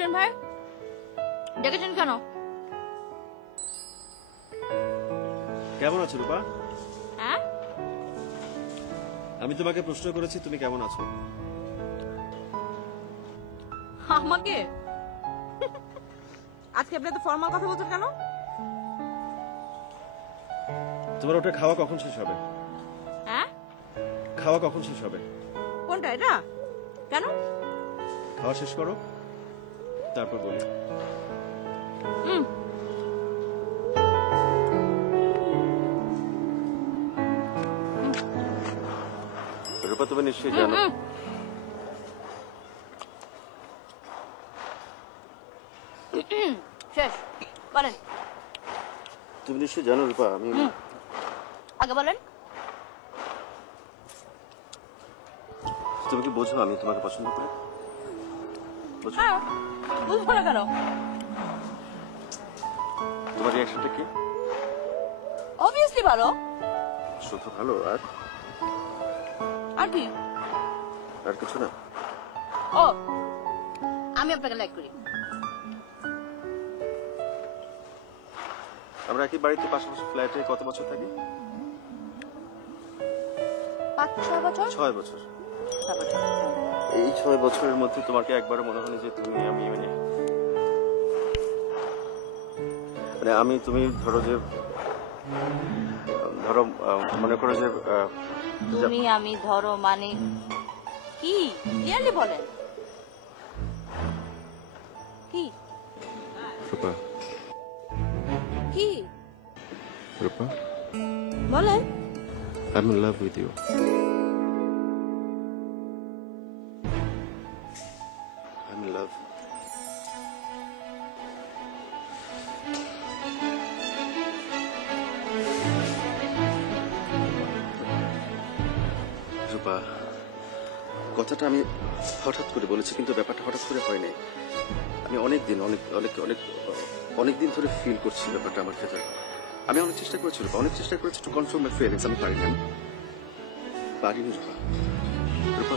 মিজান ভাই ডেকেছেন কেন? কেমন আছো রূপা? হ্যাঁ, আমি তোমাকে প্রশ্ন করেছি তুমি কেমন আছো। আমাকে আজকে আপনি এত ফর্মাল কথা বলছেন কেন? তোমার ওটা খাওয়া কখন শেষ হবে? হ্যাঁ, খাওয়া কখন শেষ হবে? কোনটা এটা? কেন? খাওয়া শেষ করো তারপর বলি। রূপা তুমি নিশ্চয়ই জানো শেষ বলেন। তুমি নিশ্চয়ই জানো রূপা আমি আগে বলেন। তুমি কি বোঝো আমি তোমাকে পছন্দ করি? বুঝো? হ্যাঁ, বুঝবো না কেন? তোমার রিয়াকশনটা কি? অবভিয়াসলি ভালো। শুধু ভালো আর কি? আর কিছু না? ও, আমি আপনাকে লাইক করি। আমরা একই বাড়িতে পাশাপাশি ফ্ল্যাটে কত বছর থাকি? 5-6 বছর। 6 বছর। এই 6 বছরের মধ্যে তোমাকে একবারও মনে হয়নি যে তুমি আমি মানে আমি তুমি ধরো মনে করো যে তুমি আমি ধরো মানে কি ক্লিয়ারলি বলেন। কি রূপা কি রূপা বলেন? I'm in love with you. I'm in love. রূপা কথাটা আমি হঠাৎ করে বলেছি কিন্তু ব্যাপারটা হঠাৎ করে হয়নি। আমি অনেক দিন ধরে ফিল করছি ব্যাপারটা আমার ক্ষেত্রে। আমি অনেক চেষ্টা করেছি রূপা, অনেক চেষ্টা করেছি টু কনফার্ম মাই ফিলিংস। আমি পারিনি রূপা। রূপা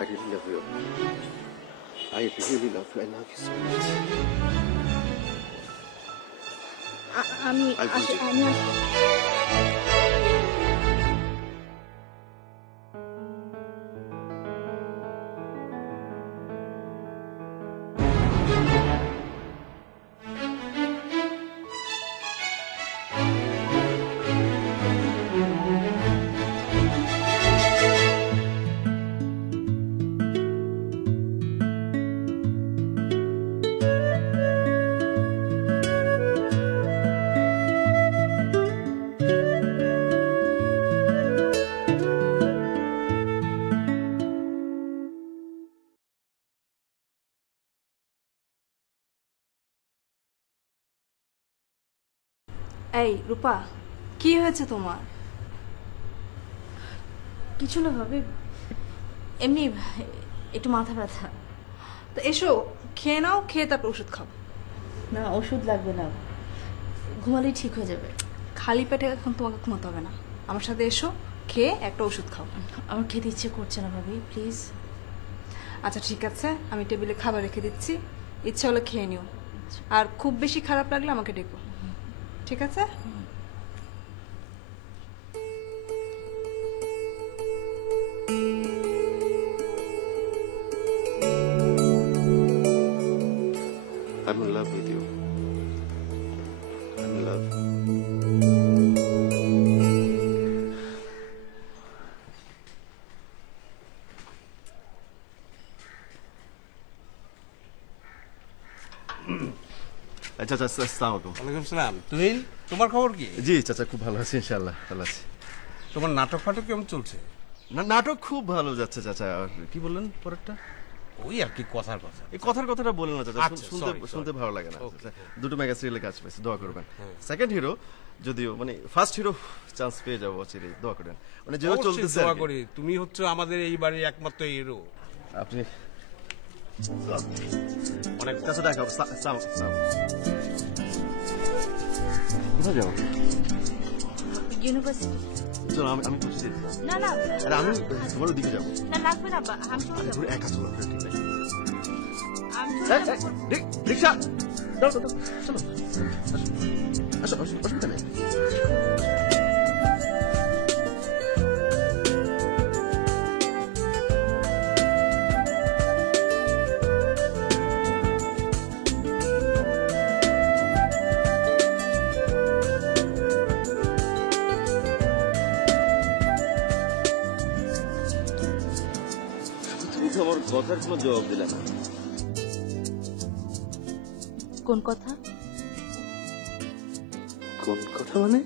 I really love you. I really love you. I love you so much. আমি I want you. এই রূপা, কি হয়েছে তোমার? কিছু না ভাবি, এমনি একটু মাথা ব্যথা। তো এসো খেয়ে নাও, খেয়ে তারপর ওষুধ খাও। না, ওষুধ লাগবে না, ঘুমালেই ঠিক হয়ে যাবে। খালি পেটে এখন তোমাকে ঘুমাতে হবে না, আমার সাথে এসো, খেয়ে একটা ওষুধ খাও। আমার খেতে ইচ্ছে করছে না ভাবি, প্লিজ। আচ্ছা ঠিক আছে, আমি টেবিলে খাবার রেখে দিচ্ছি, ইচ্ছা হলে খেয়ে নিও, আর খুব বেশি খারাপ লাগলে আমাকে ডেকো, ঠিক আছে? I'm in love with you. I'm in love. চাচা আসসালামু আলাইকুম। ওয়ালাইকুম সালাম। তুহিন, তোমার খবর কি? জি চাচা, খুব ভালো আছি ইনশাআল্লাহ, ভালো আছি। তোমার নাটক ফাটক কেমন চলছে? না, নাটক খুব ভালো যাচ্ছে চাচা। আর কি বললেন পরেরটা? ওই আর কি কথার কথা। এই কথাটা বলেন না চাচা, আচ্ছা, শুনতে ভালো লাগে না Okay, চাচা। দুটো মেগা সিরিয়ালে কাজ পেয়েছি, দোয়া করবেন। হ্যাঁ। সেকেন্ড হিরো যদিও মানে ফার্স্ট হিরো চান্স পেয়ে যাবো অচিরেই, দোয়া করেন। মানে যেভাবে অবশ্যই চলতেছে দোয়া আর কি। করি। তুমি হচ্ছে আমাদের এই বাড়ির একমাত্র হিরো। আপনি অনেক চাচা দেখা হবে। কোথায় যাও? ইউনিভার্সিটি। চলো আমি পৌঁছে দিই। না না আরে আমি তোমার দিকে যাবো। না লাগবে না, আমি চলে যাবো। তুমি একা চলো, ঠিক আছে? আমি চলে যাবো। রিক্সা দাও দাও, চলো আসো আসো, অসুবিধা নেই। তুমি তো আমার কথার কোনো জবাব দিলে না। কোন কথা? কোন কথা মানে?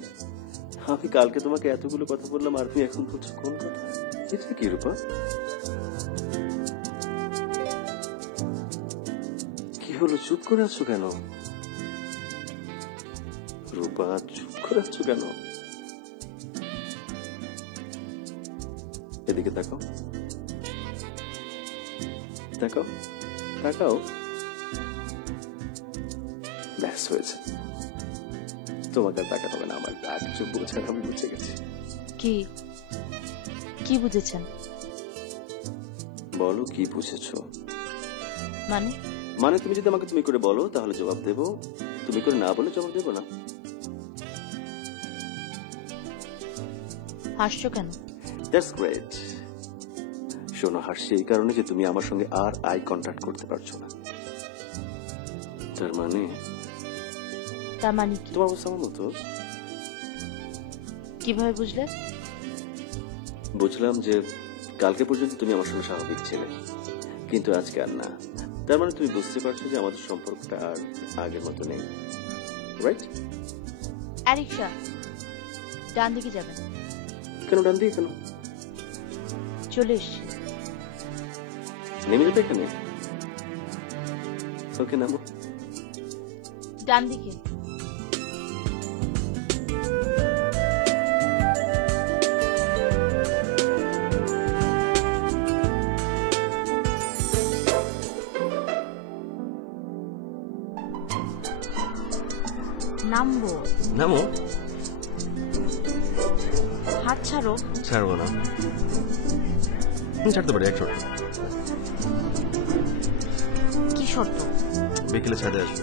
আমি কালকে তোমাকে এতগুলো কথা বললাম আর তুমি এখন বলছো কোন কথা? এটা কি রূপা? কি হলো, চুপ করে আছো কেন? রূপা চুপ করে আছো কেন? এদিকে তাকাও, তাকাও তাকাও। ব্যাস হয়েছে, তোমাকে আর তাকাতে হবে না। আমার যা কিছু বোঝার আমি বুঝে গেছি। কি কি বুঝেছেন? বলো কি বুঝেছো? মানে মানে তুমি যদি আমাকে তুমি করে বলো তাহলে জবাব দেবো, তুমি করে না বলে জবাব দেবো না। হাসছো কেন? That's great. শোনো, হাসছি এই কারণে যে তুমি আমার সঙ্গে আর আই কন্ট্যাক্ট করতে পারছো না। তার মানে তার মানে কি? তোমার অবস্থা আমার মতো। কিভাবে বুঝলে? বুঝলাম যে কালকে পর্যন্ত তুমি আমার সঙ্গে স্বাভাবিক ছিলে, কিন্তু আজকে আর না। তার মানে তুমি বুঝতে পারছো যে আমাদের সম্পর্কটা আর আগের মতো নেই, রাইট? রিক্সা ডান দিকে যাবেন। কেন ডান দিকে কেন? চলে এসছি। নেমে যেতে এখানে? ওকে নামো। ডান দিকে। নামবো। নামো। হাত ছাড়ো। ছাড়বো না। ছাড়তে পারি, এক শর্ত। কি শর্ত? বিকেলে ছাদে আসবে।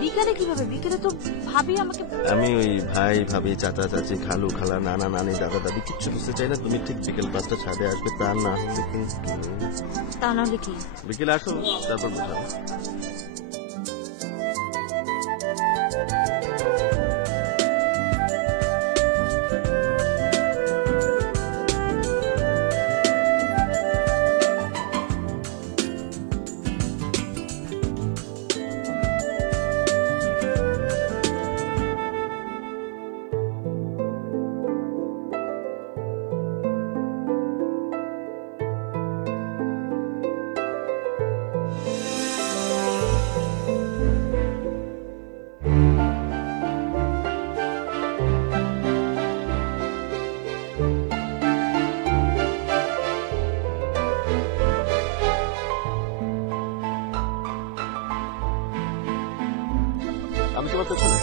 বিকেলে কিভাবে? বিকেলে তো ভাবি আমাকে। আমি ওই ভাই ভাবি চাচা চাচি খালু খালা নানা নানি দাদা দাদি কিচ্ছু বুঝতে চাই না। তুমি ঠিক বিকেল 5টা ছাদে আসবে, তা না হলে কিন্তু। তা নাহলে কি? বিকেলে আসো, তারপর বুঝাবো। আমি তোমার পেছনে।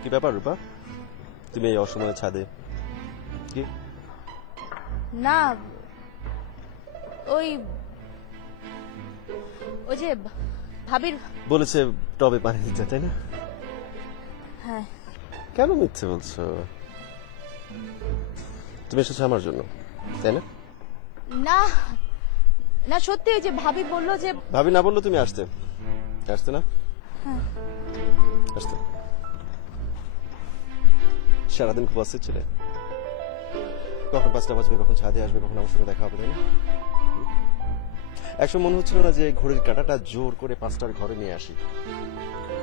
কি ব্যাপার রূপা, তুমি এই অসময়ে ছাদে? কি না, ওই ওই যে ভাবির। বলেছে টবে পানি দিতে, তাই না? হ্যাঁ। কেন মিথ্যে বলছো? তুমি এসেছো আমার জন্য, তাই না? না না, সত্যি ওই যে ভাবি বললো যে। ভাবি না বললো তুমি আসতে আসতে না? আসতে। সারাদিন খুব অস্থির ছিলে। কখন 5টা বাজবে, কখন ছাদে আসবে, কখন আমার সঙ্গে দেখা হবে, তাই না? একসময় মনে হচ্ছিল না যে ঘড়ির কাঁটাটা জোর করে 5টার ঘরে নিয়ে আসি?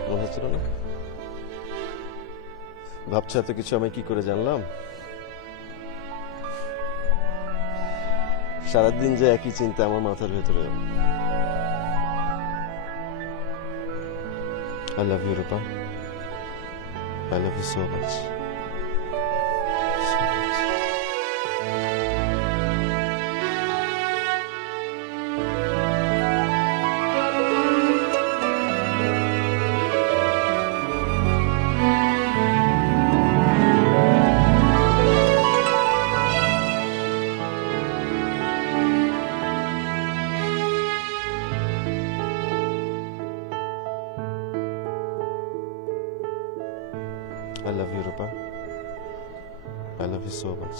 মনে হচ্ছিল না? ভাবছো এত কিছু আমি কি করে জানলাম? সারাদিন যে একই চিন্তা আমার মাথার ভেতরে। I love you, Rupa. I love you so much. So much. I love you, Rupa. I love you so much.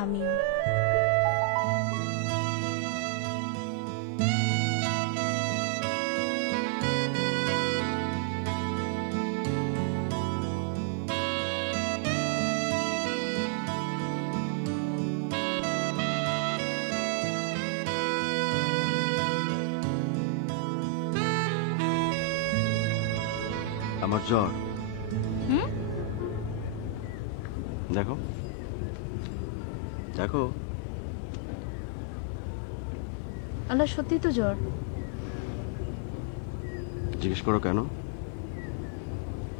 আমিও। আমার জ্বর। দেখো দেখো, আল্লাহ, সত্যি তো জ্বর। জিজ্ঞেস করো কেন?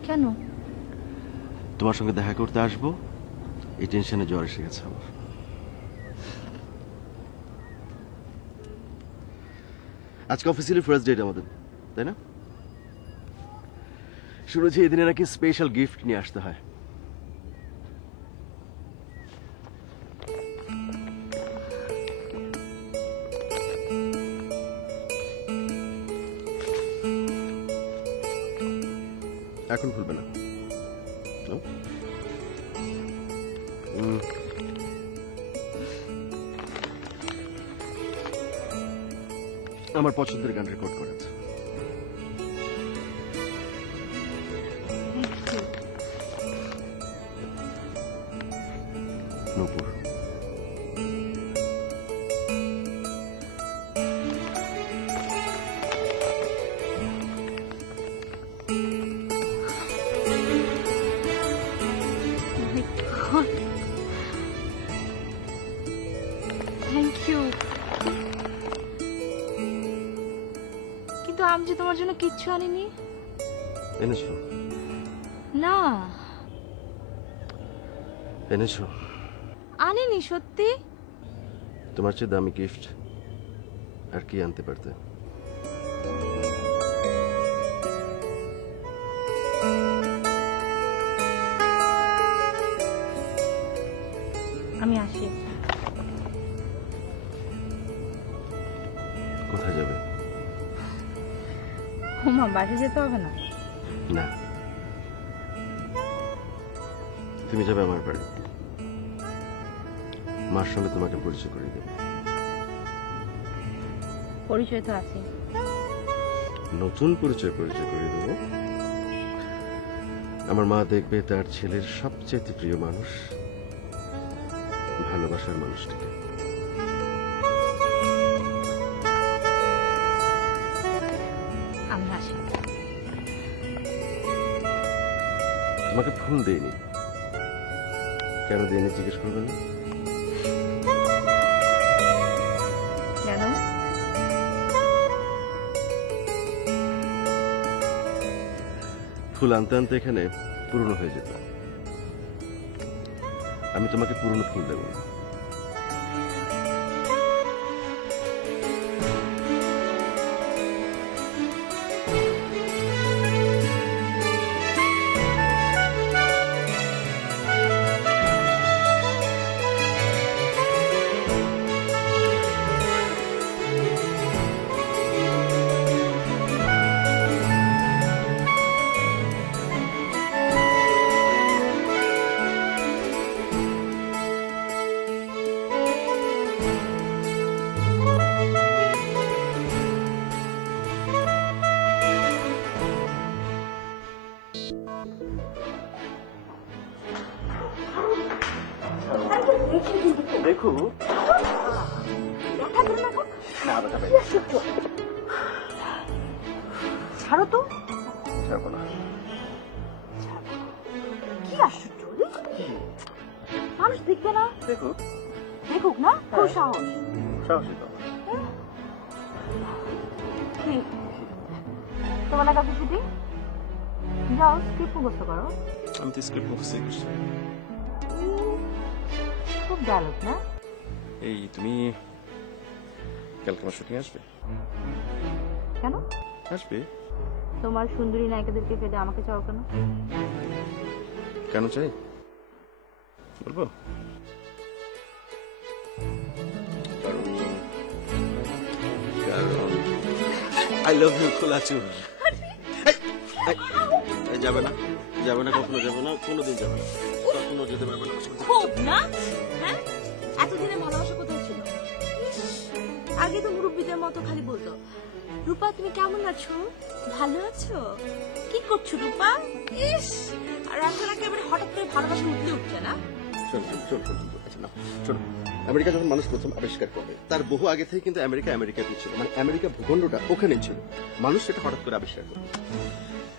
কেন? তোমার সঙ্গে দেখা করতে আসবো, এই টেনশনে জ্বর এসে গেছে আমার। আজকে অফিসিয়ালি ফার্স্ট ডেট আমাদের, তাই না? শুনেছি এই দিনে নাকি স্পেশাল গিফট নিয়ে আসতে হয়। এখন খুলবে না। No? আমার পছন্দের গান রেকর্ড করেছে। নূপুর। Thank you. কিন্তু আমি যে তোমার জন্য কিচ্ছু আনিনি। এনেছো? না, এনেছো। আনিনি সত্যি। তোমার চেয়ে দামি গিফট আর কি আনতে পারতে? আমি আসি। কোথায় যাবে? হুমা, বাড়ি যেতে হবে না। না, তুমি যাবে আমার বাড়ি। মার সঙ্গে তোমাকে পরিচয় করিয়ে দেব। পরিচয় তো আছে। নতুন পরিচয় করিয়ে দেব। আমার মা দেখবে তার ছেলের সবচেয়ে প্রিয় মানুষ, ভালোবাসার মানুষটিকে। আমি আসি। তোমাকে ফুল দেয়নি, কেন দেয়নি জিজ্ঞেস করবে না? কেন? ফুল আনতে আনতে এখানে পুরনো হয়ে যেত। আমি তোমাকে পুরনো ফুল দেব না। দেখো, ছাড়ো তো। ছাড়বো না। কি আশ্চর্য, মানুষ দেখবে না? দেখো, দেখুক না, খুব সাহস। সাহসী তো। কি তোমার না কাছে শুধু যাও, স্ক্রিপ্ট মুখস্থ করো। আমি তো স্ক্রিপ্ট মুখস্থ করছি। খুব ডায়লগ না? এই তুমি কালকে আমার শুটিং আসবে? কেন? আসবে। তোমার সুন্দরী নায়িকাদেরকে ফেলে আমাকে চাও কেন? কেন চাই বলবো? কারণ আই লাভ ইউ খোলাচুর। যাবে না, যাবে না, কখনো যাবে না, কোনোদিন যাবে না, কখনো যেতে পারবে না। খুব না, হ্যাঁ এতদিনে ভালোবাসা কোথায় ছিল? আগে তো মুরব্বীদের মতো খালি বলতো, রূপা তুমি কেমন আছো, ভালো আছো, কি করছো রূপা? ইস, আর এখন একেবারে হঠাৎ করে ভালোবাসা উঠলে উঠছে না। শোন শোন শোন শোন, আচ্ছা না শোন, আমেরিকা যখন মানুষ প্রথম আবিষ্কার করবে তার বহু আগে থেকে কিন্তু আমেরিকাতে ছিল, মানে আমেরিকা ভূখণ্ডটা ওখানে ছিল, মানুষ সেটা হঠাৎ করে আবিষ্কার করবে।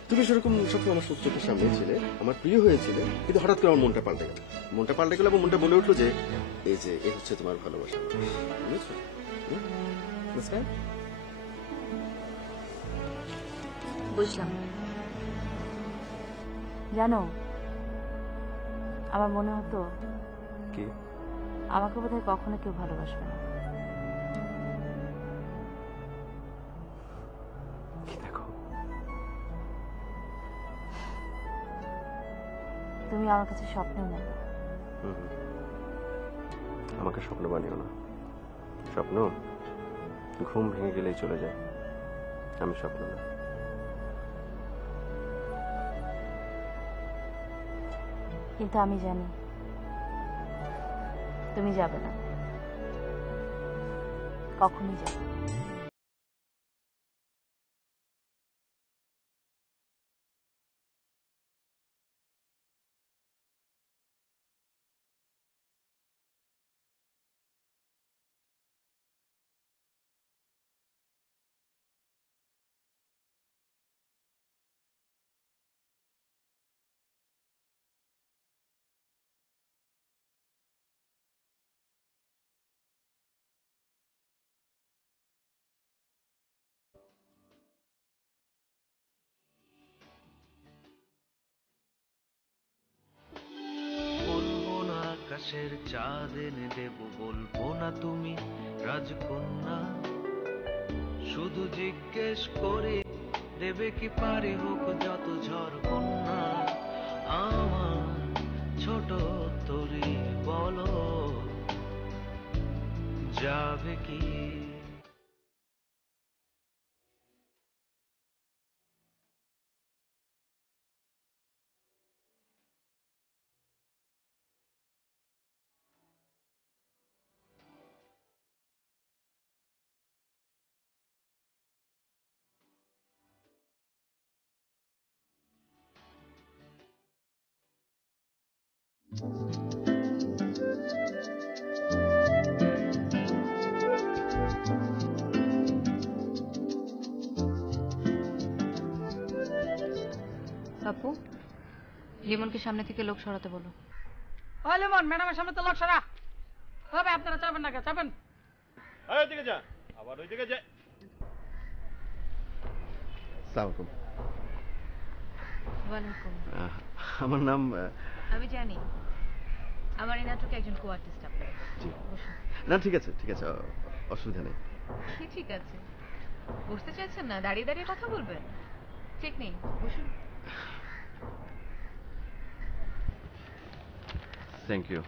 তুমি সেরকম সবসময় আমার চোখের সামনে ছিলে, আমার প্রিয় হয়েছিল, কিন্তু হঠাৎ করে আমার মনটা পাল্টে গেল, এবং মনটা বলে উঠলো যে এই হচ্ছে তোমার ভালোবাসা। বুঝেছো? বুঝলেন? বুঝলাম। জানো, আমার মনে হতো কি? আমাকে বোধহয় কখনো কেউ ভালোবাসবে না। দেখো, তুমি আমার কাছে স্বপ্নের মতো। আমাকে স্বপ্ন বানিও না, স্বপ্ন ঘুম ভেঙে গেলেই চলে যায়, আমি স্বপ্ন না। কিন্তু আমি জানি তুমি যাবে না, কখনই যাবে না। বলবো না আকাশের চাঁদ এনে দেব, বলবো না তুমি রাজকন্যা, শুধু জিজ্ঞেস করে দেবে কি পারি হোক যত ঝড় বন্যা। আমার ছোট তরি বলো যাবে কি? আপু, লিমনকে সামনে থেকে লোক সরাতে বলো। ওই লিমন, ম্যাডামের সামনে তো লোক সরা। তবে আপনারা চাবেন না, চাবেন? ওইদিকে যা, আবার ওইদিকে যা। আসসালামু আলাইকুম। ওয়ালাইকুম। আমার নাম আমি জানি, আমার এই নাটকে একজন কো আর্টিস্ট আপনার। জি। না ঠিক আছে, ঠিক আছে, অসুবিধা নেই। ঠিক আছে, বসতে চাইছেন না? দাঁড়িয়ে দাঁড়িয়ে কথা বলবেন? ঠিক নেই, বসুন। Thank you.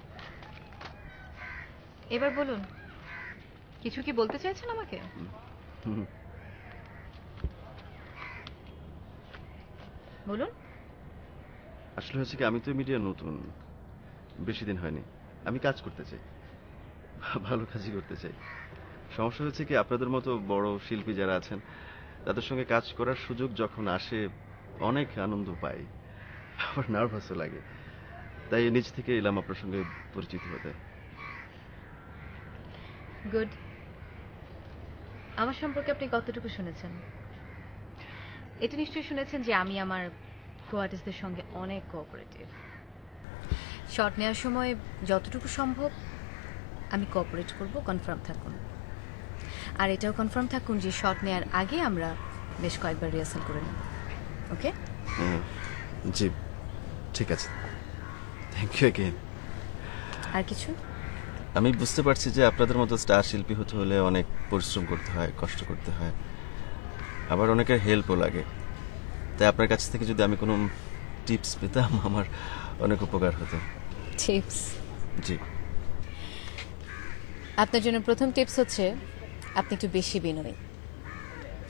এবার বলুন, কিছু কি বলতে চাইছেন আমাকে? বলুন। আসলে হচ্ছে কি, আমি তো মিডিয়া নতুন, বেশি দিন হয়নি, আমি কাজ করতে চাই, ভালো কাজই করতে চাই। সমস্যা হচ্ছে কি, আপনাদের মতো বড় শিল্পী যারা আছেন তাদের সঙ্গে কাজ করার সুযোগ যখন আসে অনেক আনন্দ পাই, আবার নার্ভাসও লাগে, তাই নিজ থেকে এলাম আপনার সঙ্গে পরিচিত হতে। গুড। আমার সম্পর্কে আপনি কতটুকু শুনেছেন? এটা নিশ্চয়ই শুনেছেন যে আমি আমার কো আর্টিস্টদের সঙ্গে অনেক কোঅপারেটিভ। শট নেওয়ার সময় যতটুকু সম্ভব আমি কোঅপারেট করব, কনফার্ম থাকুন। আর এটাও কনফার্ম থাকুন যে শট নেওয়ার আগে আমরা বেশ কয়েকবার রিহার্সাল করে নেব। ওকে? জি ঠিক আছে, থ্যাংক ইউ अगेन। আর কিছু? আমি বুঝতে পারছি যে আপনাদের মতো স্টার শিল্পী হতে হলে অনেক পরিশ্রম করতে হয়, কষ্ট করতে হয়, আবার অনেকের হেল্পও লাগে। তাই আপনার কাছ থেকে যদি আমি কোনো টিপস পেতাম আমার অনেক উপকার হতো। টিপস? জি। আপনার জন্য প্রথম টিপস হচ্ছে আপনি একটু বেশি বিনয়ী।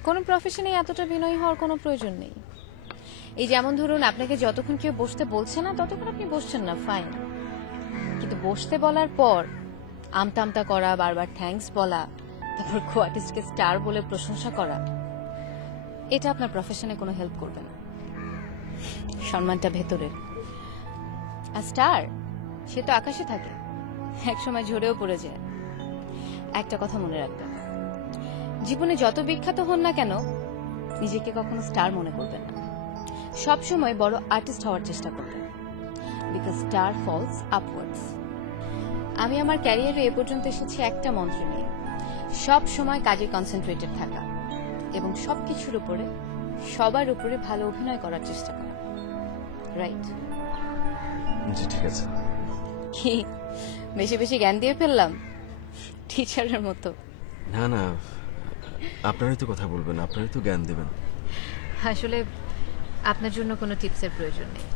কোনো প্রফেশনে এতটা বিনয়ী হওয়ার কোনো প্রয়োজন নেই। এই যেমন ধরুন, আপনাকে যতক্ষণ কেউ বসতে বলছে না ততক্ষণ আপনি বসছেন না, ফাইন, কিন্তু বসতে বলার পর আমতা আমতা করা, বারবার থ্যাঙ্কস বলা, তারপর কোয়ার্টিস্টকে স্টার বলে প্রশংসা করা, এটা আপনার প্রফেশনে কোনো হেল্প করবে না। সম্মানটা ভেতরের, আর স্টার সে তো আকাশে থাকে, একসময় ঝরেও পড়ে যায়। একটা কথা মনে রাখবেন, জীবনে যত বিখ্যাত হন না কেন নিজেকে কখনো স্টার মনে করবেন না, সবসময় বড় আর্টিস্ট হওয়ার চেষ্টা করবেন, বিকজ স্টার ফলস আপওয়ার্ডস। আমি আমার ক্যারিয়ারে এ পর্যন্ত এসেছি একটা মন্ত্র নিয়ে, সব সময় কাজে কনসেন্ট্রেটেড থাকা এবং সবকিছুর উপরে সবার উপরে ভালো অভিনয় করার চেষ্টা করা। রাইট? জি ঠিক আছে। কি বেশি বেশি জ্ঞান দিয়ে ফেললাম টিচারের মতো? না না, আপনারাই তো কথা বলবেন, আপনারাই তো জ্ঞান দেবেন। আসলে আপনার জন্য কোনো টিপসের প্রয়োজন নেই।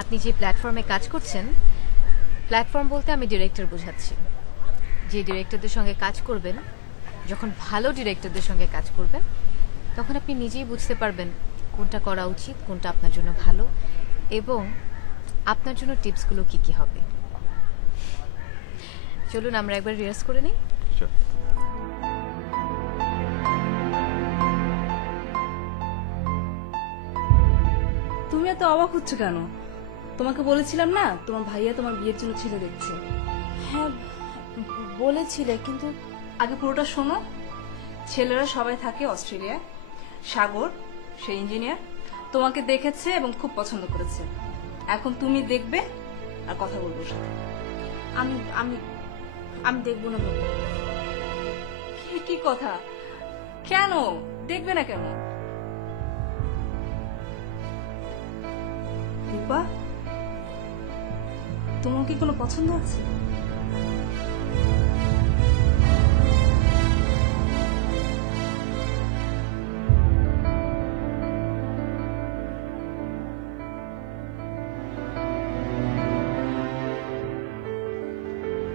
আপনি যে প্ল্যাটফর্মে কাজ করছেন, প্ল্যাটফর্ম বলতে আমি ডিরেক্টর বোঝাচ্ছি। যে ডিরেক্টরদের সঙ্গে কাজ করবেন, যখন ভালো ডিরেক্টরদের সঙ্গে কাজ করবেন, তখন আপনি নিজেই বুঝতে পারবেন কোনটা করা উচিত, কোনটা আপনার জন্য ভালো, এবং আপনার জন্য টিপসগুলো কি কি হবে। চলুন আমরা একবার রিহার্স করে নিই। তুমি এত অবাক হচ্ছ কেন? তোমাকে বলেছিলাম না তোমার ভাইয়া তোমার বিয়ের জন্য ছেলে দেখছে। হ্যাঁ বলেছিলে, কিন্তু আগে পুরোটা শোনো। ছেলেরা সবাই থাকে অস্ট্রেলিয়ায়। সাগর, সে ইঞ্জিনিয়ার, তোমাকে দেখেছে এবং খুব পছন্দ করেছে। এখন তুমি দেখবে আর কথা বলবো ওর সাথে। আমি আমি আমি দেখবো না বলবো। কি কথা? কেন দেখবে না কেন? রূপা, তোমার কি কোনো পছন্দ আছে?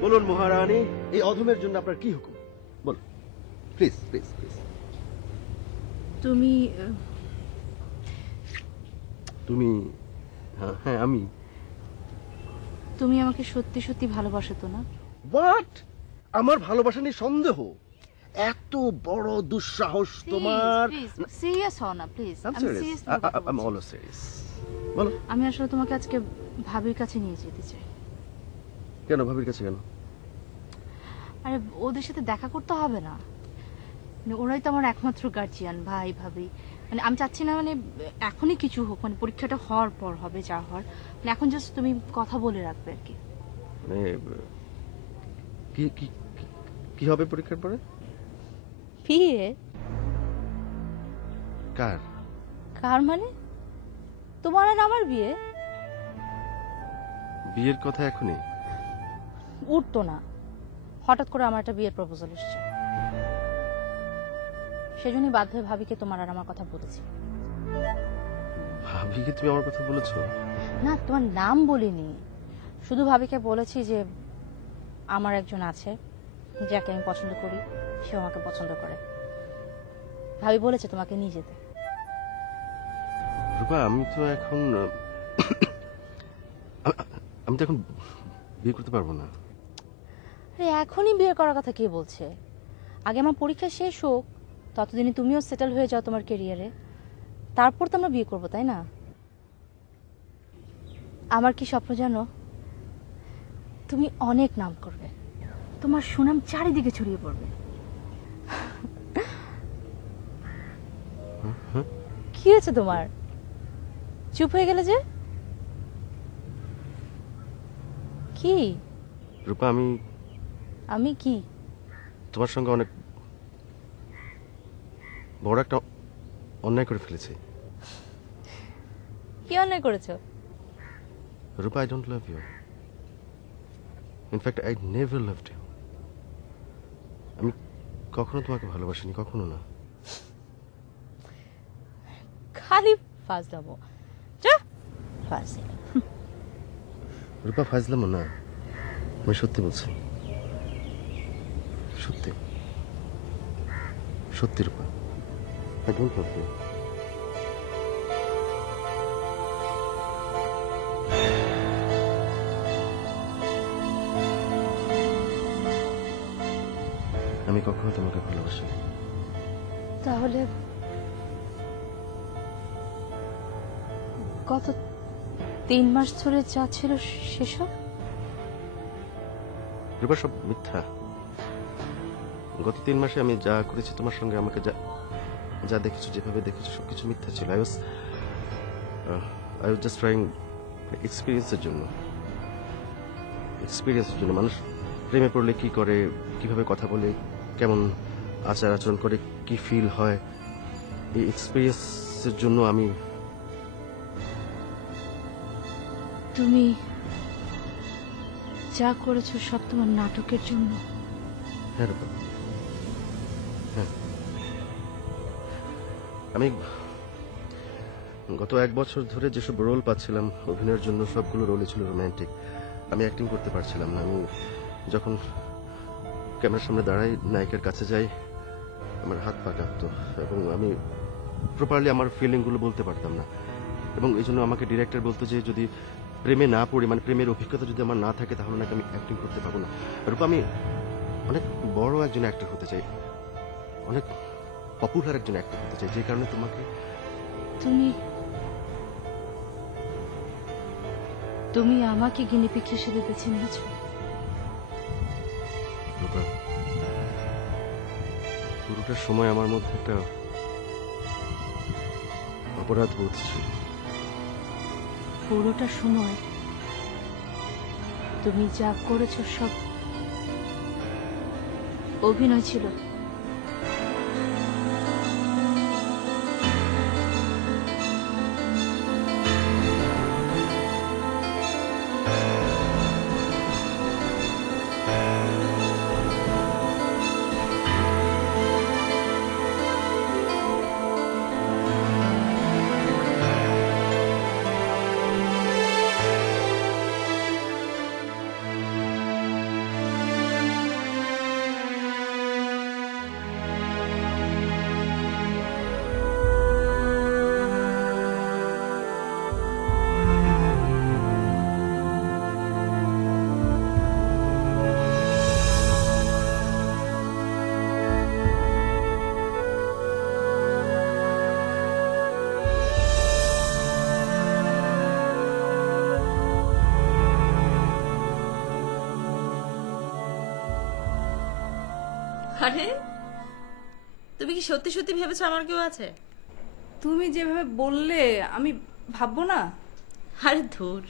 বলুন মহারানী, এই অধমের জন্য আপনার কি হুকুম? বলুন প্লিজ প্লিজ প্লিজ। তুমি তুমি? হ্যাঁ হ্যাঁ আমি। তুমি আমাকে সত্যি সত্যি ভালোবাসো তো না? হোয়াট? আমার ভালোবাসা নিয়ে সন্দেহ? এত বড় দুঃসাহস তোমার? সিরিয়াস হও না please. I'm serious. I'm always serious. বলো। আমি আসলে তোমাকে আজকে ভাবির কাছে নিয়ে যেতে চাই। কেন ভাবির কাছে কেন? আরে ওদের সাথে দেখা করতে হবে না, মানে ওরাই তো আমার একমাত্র গার্জিয়ান, ভাই ভাবি। মানে আমি চাচ্ছি না মানে এখনই কিছু হোক, মানে পরীক্ষাটা হওয়ার পর হবে যা হওয়ার, মানে এখন জাস্ট তুমি কথা বলে রাখবে আর কি। মানে কি কি কি হবে পরীক্ষার পরে? বিয়ে? কার? কার মানে? তোমার আর আমার বিয়ে? বিয়ের কথা এখনই উঠতো না, হঠাৎ করে আমার একটা বিয়ের প্রপোজাল এসেছে, সেজন্যই বাধ্য হয়ে ভাবিকে তোমার আর আমার কথা বলেছি। ভাবিকে তুমি আমার কথা বলেছো? না, তোমার নাম বলিনি, শুধু ভাবিকে বলেছি যে আমার একজন আছে যাকে আমি পছন্দ করি, সে আমাকে পছন্দ করে। ভাবি বলেছে তোমাকে নিয়ে যেতে। রূপা, আমি তো এখন বিয়ে করতে পারবো না। আরে এখনই বিয়ে করার কথা কে বলছে? আগে আমার পরীক্ষা শেষ হোক, ততদিনে তুমিও সেটেল হয়ে যাও তোমার ক্যারিয়ারে, তারপর তো আমরা বিয়ে করবো, তাই না? আমার কি স্বপ্ন জানো? তুমি অনেক নাম করবে, তোমার সুনাম চারিদিকে ছড়িয়ে পড়বে। কি হয়েছে তোমার? চুপ হয়ে গেলে যে? কি? রূপা, আমি কি? তোমার সঙ্গে অনেক বড় একটা অন্যায় করে ফেলেছি। কি অন্যায় করেছো? রূপা, I don't love you. In fact, I never loved you. আমি কখনো তোমাকে ভালোবাসিনি, কখনো না। খালি ফাজলামো, যা ফাজলাম। রূপা, ফাজলামো না, আমি সত্যি বলছি, সত্যি। সত্যি রূপা, আই ডোন্ট লাভ ইউ। আমি কখনো তোমাকে ভালোবাসি। তাহলে গত 3 মাস ধরে যা ছিল সেসব? রূপা, সব মিথ্যা। গত 3 মাসে আমি যা করেছি তোমার সঙ্গে, আমাকে যা দেখেছো, যেভাবে দেখেছো, সবকিছু মিথ্যা ছিল। আই ওয়াজ জাস্ট ট্রাইং এক্সপিরিয়েন্সের জন্য। মানুষ প্রেমে পড়লে কি করে, কিভাবে কথা বলে, কেমন আচার আচরণ করে, কি ফিল হয়, এই এক্সপিরিয়েন্সের জন্য আমি। তুমি যা করেছো সব তোমার নাটকের জন্য? হ্যাঁ রূপা, হ্যাঁ। আমি গত 1 বছর ধরে যেসব রোল পাচ্ছিলাম অভিনয়ের জন্য, সবগুলো রোলই ছিল রোমান্টিক। আমি অ্যাক্টিং করতে পারছিলাম না। আমি যখন ক্যামেরার সামনে দাঁড়াই, নায়িকার কাছে যাই, আমার হাত পা কাঁপতো এবং আমি প্রপারলি আমার ফিলিংগুলো বলতে পারতাম না। এবং এই জন্য আমাকে ডিরেক্টর বলতো যে যদি প্রেমে না পড়ি, মানে প্রেমের অভিজ্ঞতা যদি আমার না থাকে, তাহলে নাকি আমি অ্যাক্টিং করতে পারবো না। রূপা, আমি অনেক বড় একজন অ্যাক্টর হতে চাই, অনেক পপুলার একজন অ্যাক্টর হতে চাই, যে কারণে তোমাকে। তুমি আমাকে গিনিপিগ হিসেবে বেছে নিয়েছ? রূপা, পুরোটা সময় আমার মধ্যে একটা অপরাধ বোধ ছিল। পুরোটা সময় তুমি যা করেছো সব অভিনয় ছিল? আরে তুমি কি সত্যি সত্যি ভেবেছো আমার কেউ আছে? তুমি যেভাবে বললে আমি ভাববো না? আরে ধুর,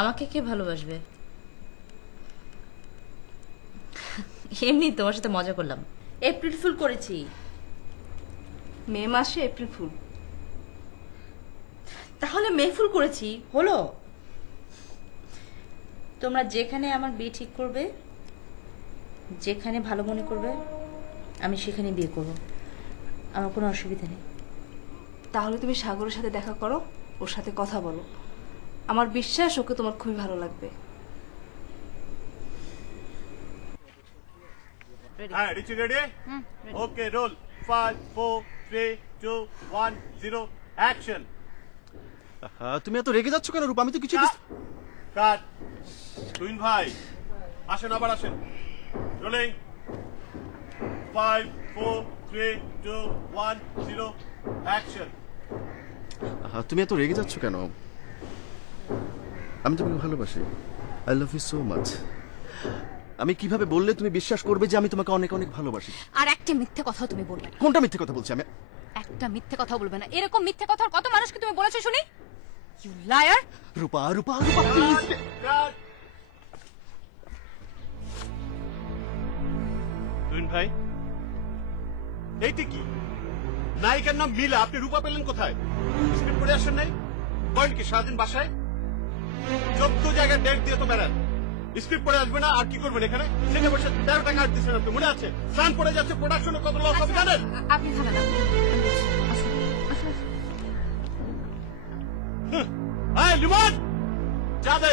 আমাকে কে ভালোবাসবে? এমনি তোমার সাথে মজা করলাম, এপ্রিল ফুল করেছি। মে মাসে এপ্রিল ফুল? তাহলে মে ফুল করেছি, হলো। তোমরা যেখানে আমার বিয়ে ঠিক করবে, যেখানে ভালো মনে করবে, আমি সেখানে বিয়ে করব, আমার কোনো অসুবিধা নেই। তাহলে তুমি সাগরের সাথে দেখা করো, ওর সাথে কথা বলো। আমার বিশ্বাস ওকে তোমার খুবই ভালো লাগবে। হ্যাঁ, রিচি রেডি? ওকে, রোল 5 4 3 2 1 0 অ্যাকশন। তুমি এত রেগে যাচ্ছ কেন রূপা? আমি তো কিছু। কাট। তুইন ভাই আসেন, আবার আসেন। Rolling 5 4 3 2 1 0 action. তুমি এত রেগে যাচ্ছ কেন? আমি তোমাকে ভালোবাসি। I love you so much. আমি কিভাবে বললে তুমি বিশ্বাস করবে যে আমি তোমাকে অনেক অনেক ভালোবাসি? আর একটা মিথ্যে কথাও তুমি বলবে না। কোনটা মিথ্যে কথা বলছি আমি? একটা মিথ্যে কথা বলবে না। এরকম মিথ্যে কথা কত মানুষকে তুমি বলেছো শুনি? You liar. Rupa, Rupa, Rupa, please. তুইন ভাই, এইটা কি? নায়িকার নাম মিলা, আপনি রূপা পেলেন কোথায়? স্ক্রিপ্ট পড়ে আসেন নাই? পয়েন্ট কি সারাদিন বাসায় 14 জায়গায় ডেট দিয়ে তো বেড়ান। স্ক্রিপ্ট পড়ে আসবে না আর কি করবেন এখানে? সেটা বসে 13 টাকা দিচ্ছেন আপনি, মনে আছে? সান পড়ে যাচ্ছে, প্রোডাকশনে কত লস হবে জানেন? আপনি থামেন না। এই লিমন, চা দে।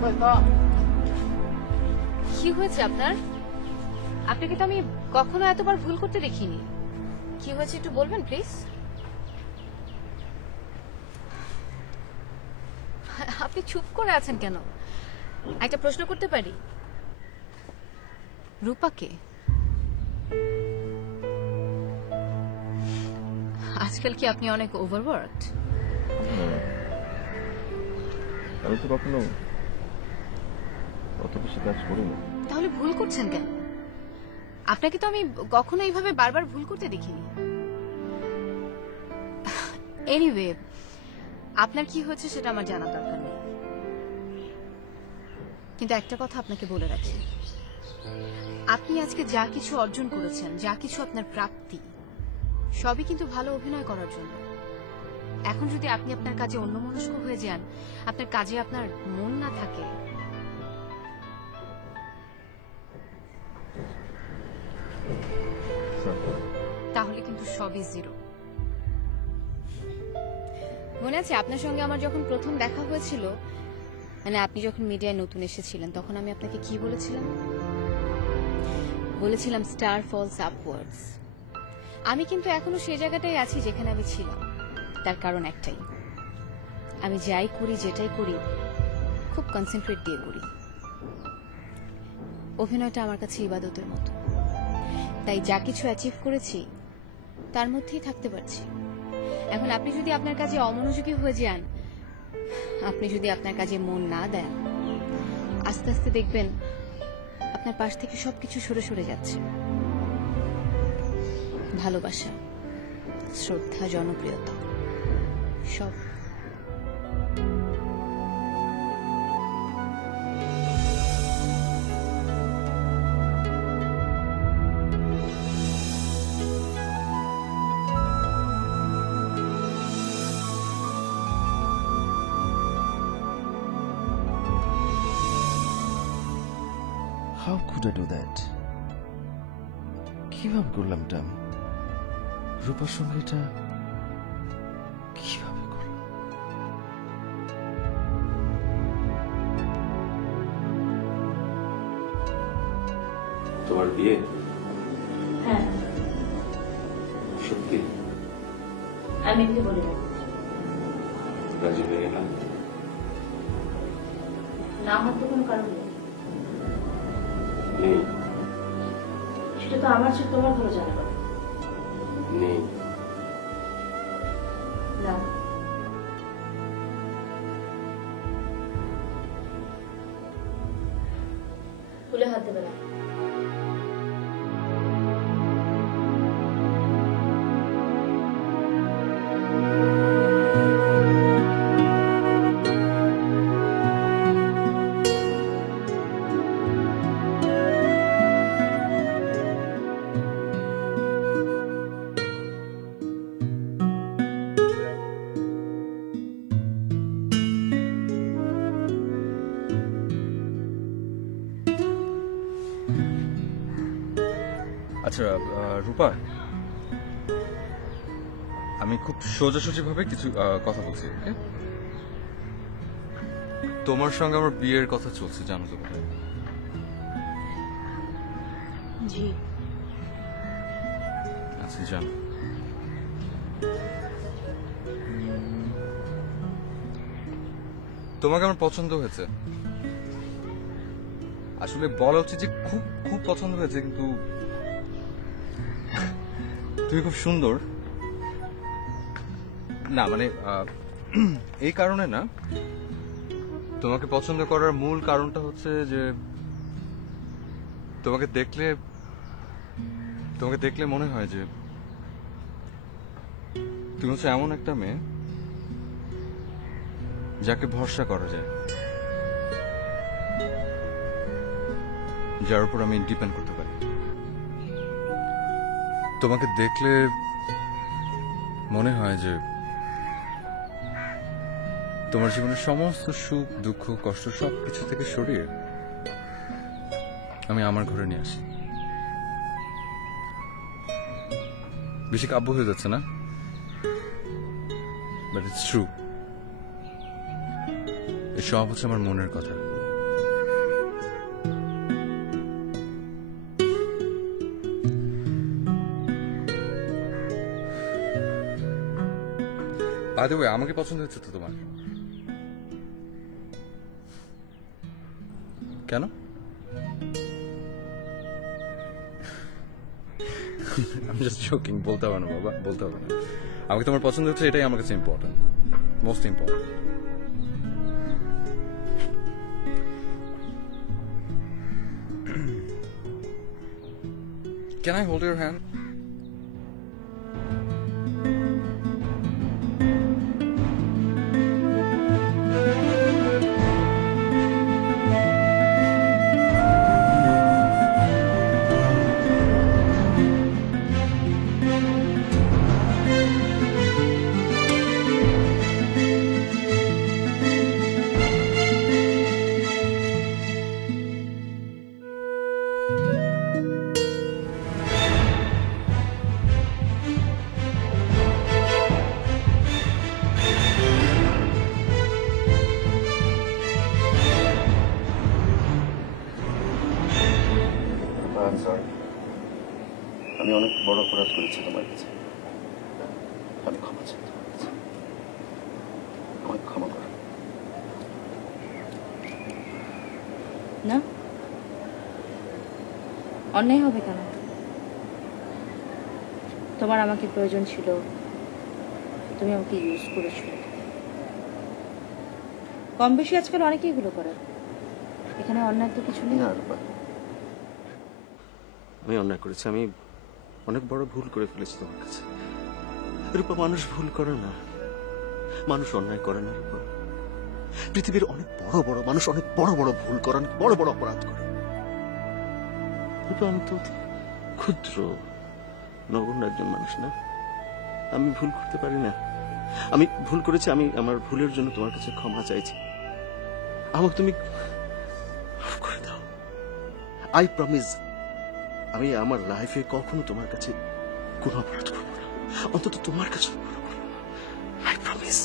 কি হয়েছে আপনার? আপনাকে তো আমি কখনো এতবার ভুল করতে দেখিনি। কি হয়েছে একটু বলবেন প্লিজ? আপনি চুপ করে আছেন কেন? একটা প্রশ্ন করতে পারি? রূপাকে আজকাল কি আপনি অনেক ওভারওয়ার্কড? আমি তো কখনো অত বেশি কাজ করিনি। তাহলে ভুল করছেন কেন? আপনাকে তো আমি কখনো এইভাবে বারবার ভুল করতে দেখিনি। এনিওয়ে, আপনার কি হয়েছে সেটা আমার জানা দরকার নেই, কিন্তু একটা কথা আপনাকে বলে রাখি, আপনি আজকে যা কিছু অর্জন করেছেন, যা কিছু আপনার প্রাপ্তি, সবই কিন্তু ভালো অভিনয় করার জন্য। এখন যদি আপনি আপনার কাজে অন্যমনস্ক হয়ে যান, আপনার কাজে আপনার মন না থাকে, তাহলে কিন্তু সবই জিরো। মনে আছে আপনার সঙ্গে আমার যখন প্রথম দেখা হয়েছিল, মানে আপনি যখন মিডিয়ায় নতুন এসেছিলেন, তখন আমি আপনাকে কি বলেছিলাম? বলেছিলাম স্টার ফলস আপওয়ার্ডস। আমি কিন্তু এখনো সেই জায়গাটাই আছি যেখানে আমি ছিলাম। তার কারণ একটাই, আমি যাই করি, যেটাই করি, খুব কনসেন্ট্রেট দিয়ে করি। অভিনয়টা আমার কাছে ইবাদতের মতো। তাই যা কিছু অ্যাচিভ করেছি তার মধ্যেই থাকতে পারছি। এখন আপনি যদি আপনার কাজে অমনোযোগী হয়ে যান, আপনি যদি আপনার কাজে মন না দেন, আস্তে আস্তে দেখবেন আপনার পাশ থেকে সবকিছু সরে সরে যাচ্ছে। ভালোবাসা, শ্রদ্ধা, জনপ্রিয়তা, সব। How could I do that? কিভাবে করলাম এটা? রূপার সঙ্গে এটা কিভাবে করলাম? তোমার বিয়ে? হ্যাঁ, সত্যি আমি এমনি বলে দেবো। রাজি হয়ে গেলাম। না আমার তো কোনো কারণ নেই। নেই? সেটা তো আমার চেয়ে তোমার ভালো জানা কথা। নেই। না, খুলে হাত দেবে না। আচ্ছা রূপা, আমি খুব সোজাসুজি ভাবে কিছু কথা বলছি। ওকে, তোমার সঙ্গে আমার বিয়ের কথা চলছে, জানো তো? জি। আচ্ছা, জানো। তোমাকে আমার পছন্দ হয়েছে। আসলে বলা উচিত যে খুব খুব পছন্দ হয়েছে, কিন্তু তুমি খুব সুন্দর। না মানে এই কারণে না, তোমাকে পছন্দ করার মূল কারণটা হচ্ছে যে তোমাকে দেখলে মনে হয় যে তুমি হচ্ছে এমন একটা মেয়ে যাকে ভরসা করা যায়, যার উপর আমি ডিপেন্ড করতে পারি। তোমাকে দেখলে মনে হয় যে তোমার জীবনের সমস্ত সুখ, দুঃখ, কষ্ট সবকিছু থেকে সরিয়ে আমি আমার ঘরে নিয়ে আসি। বেশি কাব্য হয়ে যাচ্ছে না? But it's true. এই সব হচ্ছে আমার মনের কথা। বাই দ্য ওয়ে আমাকে পছন্দ হচ্ছে তো তোমার? কেন? আমি জাস্ট জোকিং, বলতে হবে না বাবা, বলতে হবে না। আমাকে তোমার পছন্দ হচ্ছে, এটাই আমার কাছে important, most important. Can I hold your hand? আমি অনেক বড় অপরাধ করেছি তোমার কাছে, আমি ক্ষমা চাই তোমার কাছে, আমাকে ক্ষমা করো। না, অন্যায় হবে কেন? তোমার আমাকে প্রয়োজন ছিল, তুমি আমাকে ইউজ করেছো। কম বেশি আজকাল অনেকেই এগুলো করে, এখানে অন্যায় তো কিছু নেই। না রূপা, আমি অন্যায় করেছি, আমি অনেক বড় ভুল করে ফেলেছি তোমার কাছে। রূপা, মানুষ ভুল করে না, মানুষ অন্যায় করে না রূপা। পৃথিবীর অনেক বড় বড় মানুষ অনেক বড় বড় ভুল করে, অনেক বড় বড় অপরাধ করে। রূপা, আমি তো ক্ষুদ্র নগণ্য একজন মানুষ না, আমি ভুল করতে পারি না। আমি ভুল করেছি, আমি আমার ভুলের জন্য তোমার কাছে ক্ষমা চাইছি। আমাকে তুমি মাফ করে দাও। আই প্রমিস, আমি আমার লাইফে কখনো তোমার কাছে কোনো অপরাধ করবো না, অন্তত তোমার কাছে অপরাধ করবো না। I promise.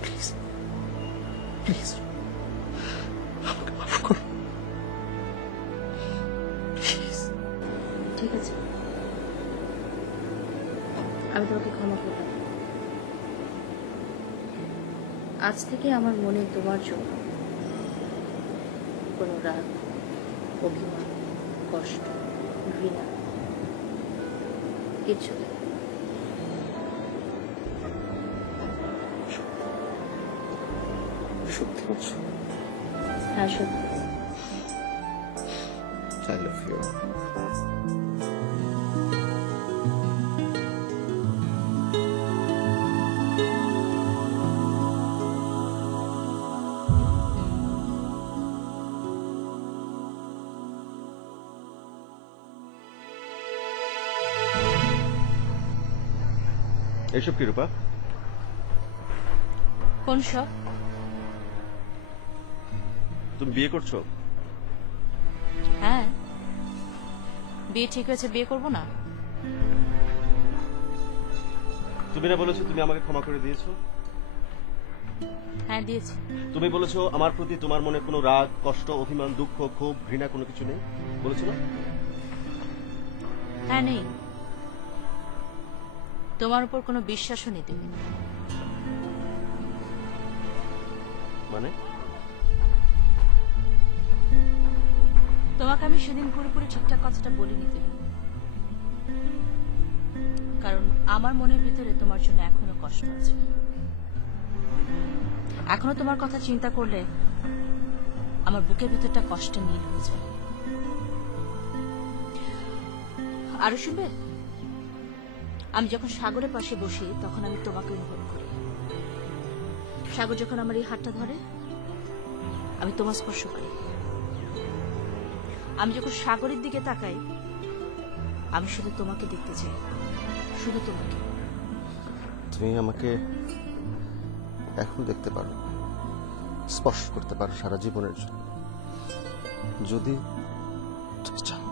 প্লিজ প্লিজ আমাকে মাফ করো, প্লিজ। ঠিক আছে, আমি তোমাকে ক্ষমা করলাম। আজ থেকে আমার মনে তোমার জন্য কোনো রাগ, অভিমান, কষ্ট, ঘৃণা কিচ্ছু নেই। সত্যি বলছো? হ্যাঁ, সত্যি। I love you. এসব কি রূপা? কোন সব? তুমি বিয়ে করছো? হ্যাঁ, বিয়ে ঠিক হয়েছে, বিয়ে করবো না? তুমি না বলেছো তুমি আমাকে ক্ষমা করে দিয়েছো? হ্যাঁ, দিয়েছি। তুমি বলেছো আমার প্রতি তোমার মনে কোনো রাগ, কষ্ট, অভিমান, দুঃখ, ক্ষোভ, ঘৃণা কোনো কিছু নেই, বলেছো না? হ্যাঁ, নেই। তোমার উপর কোনো বিশ্বাসও নেই তুমি। মানে? তোমাকে আমি সেদিন পুরোপুরি ঠিকঠাক কথাটা বলিনি তুমি, কারণ আমার মনের ভিতরে তোমার জন্য এখনো কষ্ট আছে। এখনো তোমার কথা চিন্তা করলে আমার বুকের ভিতরটা কষ্টে নীল হয়ে যায়। আরো শুনবে, আমি যখন সাগরের পাশে বসি তখন আমি তোমাকে অনুভব করি। সাগর যখন আমার এই হাতটা ধরে আমি তোমার স্পর্শ পাই। আমি যখন সাগরের দিকে তাকাই আমি শুধু তোমাকে দেখতে চাই, শুধু তোমাকে। তুমি আমাকে এখন দেখতে পারো, স্পর্শ করতে পারো সারা জীবনের জন্য, যদি তুমি চাও।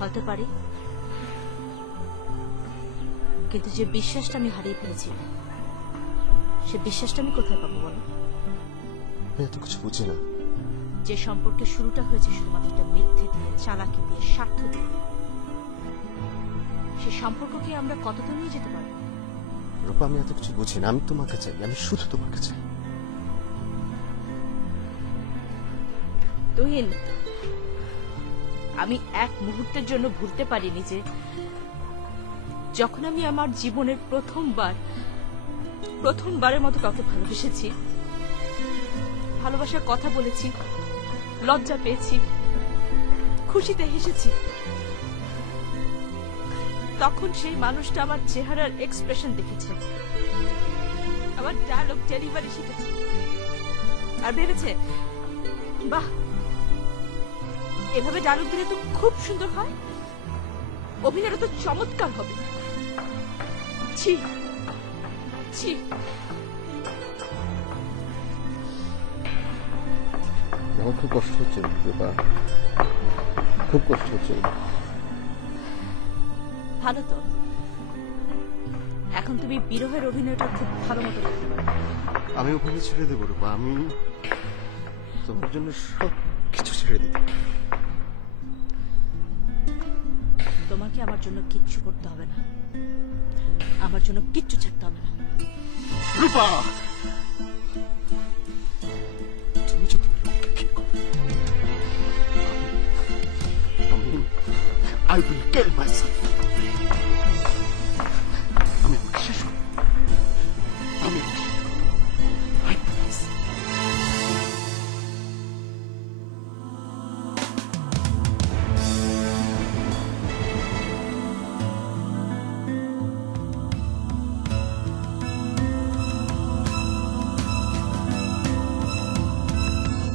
হতে পারি, কিন্তু যে বিশ্বাসটা আমি হারিয়ে ফেলেছি সে বিশ্বাসটা আমি কোথায় পাবো বলো? আমি এত কিছু বুঝি না, যে সম্পর্কের শুরুটা হয়েছে শুধুমাত্র একটা মিথ্যে দিয়ে, চালাকি দিয়ে, স্বার্থ দিয়ে, সে সম্পর্ককে আমরা কতদূর নিয়ে যেতে পারবো? রূপা, আমি এত কিছু বুঝি না। আমি তোমাকে চাই, আমি শুধু তোমাকে চাই। তুহিন, আমি এক মুহূর্তের জন্য ভুলতে পারিনি যে যখন আমি আমার জীবনের প্রথমবারের মতো কাউকে ভালোবেসেছি, ভালোবাসার কথা বলেছি, লজ্জা পেয়েছি, খুশিতে হেসেছি, তখন সেই মানুষটা আমার চেহারার এক্সপ্রেশন দেখেছে, আমার ডায়লগ ডেলিভারি শিখেছে, আর ভেবেছে বাহ, এভাবে ডায়লগ দিলে তো খুব সুন্দর হয়, অভিনয়টা তো চমৎকার হবে। ছি ছি, আমার খুব কষ্ট হচ্ছে রূপা, খুব কষ্ট হচ্ছে। ভালো তো, এখন তুমি বিরহের অভিনয়টা খুব ভালো মতো করতে পারো। আমি ওখানে ছেড়ে দেবো রূপা, আমি তোমার জন্য সব কিছু ছেড়ে দেব। তোমাকে আমার জন্য কিচ্ছু করতে হবে না, আমার জন্য কিচ্ছু ছাড়তে হবে না। রূপা, তুমি যদি রূপাকে বিয়ে করো, I will kill myself. আমি আমাকে শেষ করব, আমি I promise.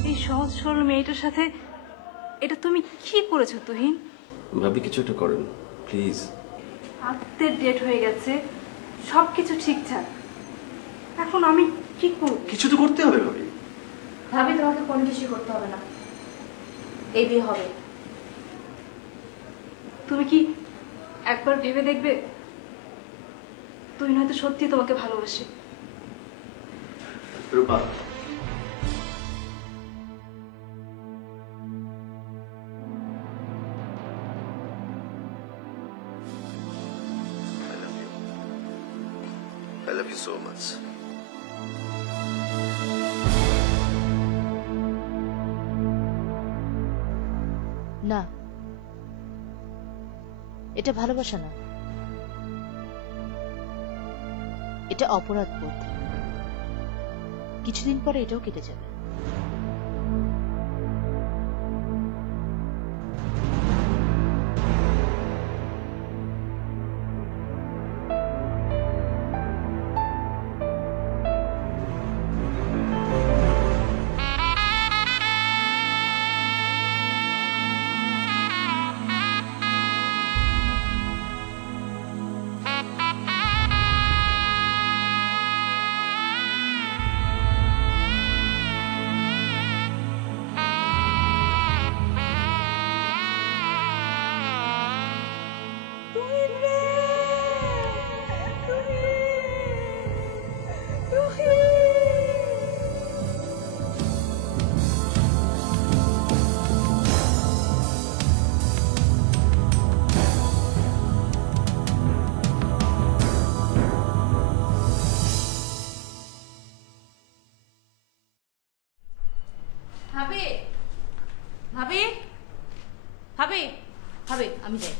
এই সহজ সরল মেয়েটার সাথে এটা তুমি কি করেছো তুহিন? ভাবি কিছু একটা করেন প্লিজ। আত্মের ডেট হয়ে গেছে, সবকিছু ঠিকঠাক, এখন আমি কি করব? কিছু তো করতে হবে ভাবি। ভাবি তোমাকে কোনো কিছু করতে হবে না, এই বিয়ে হবে। তুমি কি একবার ভেবে দেখবে, তুই হয়তো সত্যি তোমাকে ভালোবাসে। রূপা, I love you so much. না, এটা ভালোবাসা না, এটা অপরাধ বোধ। কিছুদিন পরে এটাও কেটে যাবে। ভাবি, ভাবি, ভাবি, ভাবি, আমি যাই।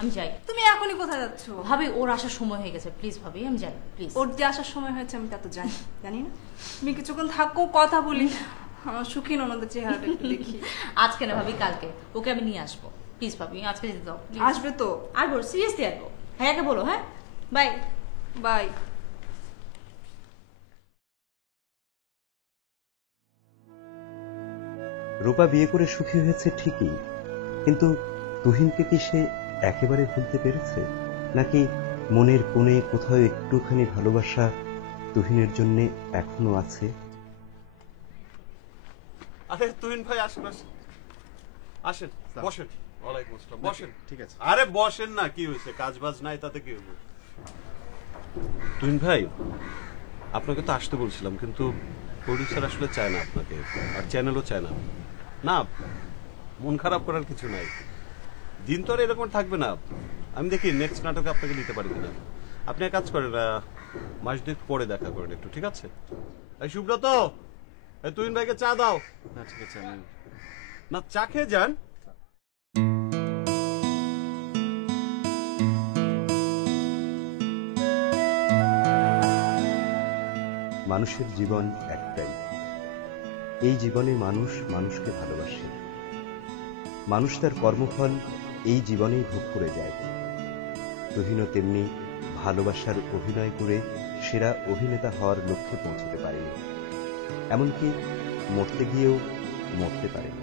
আমি যাই। তুমি এখনই কোথায় যাচ্ছ? ভাবি, ওর আসার সময় হয়ে গেছে, প্লিজ ভাবি আমি যাই, প্লিজ। ওর যে আসার সময় হয়েছে আমি তা তো জানি, জানি না? তুমি কিছুক্ষণ থাকো, কথা বলি, আমার সুখী ননদের চেহারাটা একটু দেখি। আজকে না ভাবি, কালকে ওকে আমি নিয়ে আসবো, প্লিজ ভাবি আজকে যেতে দাও। আসবে তো? আসবো, সিরিয়াসলি আসবো। হ্যাঁ বলো। হ্যাঁ, বাই বাই। রূপা বিয়ে করে সুখী হয়েছে ঠিকই, কিন্তু তুহিনকে কি সে একেবারে ভুলতে পেরেছে, নাকি মনের কোণে কোথাও একটুখানি ভালোবাসা তুহিনের জন্য এখনো আছে? আরে তুহিন ভাই, আসেন আসেন আসেন, বসেন। ওয়ালাইকুম আসসালাম, বসেন। ঠিক আছে। আরে বসেন না, কি হয়েছে? কাজ বাজ নাই তাতে কি হলো? তুহিন ভাই, আপনাকে তো আসতে বলছিলাম, কিন্তু প্রডিউসার আসলে চায় না আপনাকে, আর চ্যানেলও চায় না। না, মন খারাপ করার কিছু নাই, দিন তো আর এরকম থাকবে না। আমি দেখি নেক্সট নাটকে আপনাকে নিতে পারি কিনা। আপনি এক কাজ করেন, মাস দুয়েক পরে দেখা করেন একটু, ঠিক আছে? এই সুব্রত, এই তুহিন ভাইকে চা দাও। না ঠিক আছে, আমি না, চা খেয়ে যান। মানুষের জীবন একটাই, এই জীবনে মানুষ মানুষকে ভালোবাসে, মানুষ তার কর্মফল এই জীবনেই ভোগ করে যায়। তুহিনও তেমনি ভালোবাসার অভিনয় করে সেরা অভিনেতা হওয়ার লক্ষ্যে পৌঁছতে পারেনি, এমনকি মরতে গিয়েও মরতে পারেনি।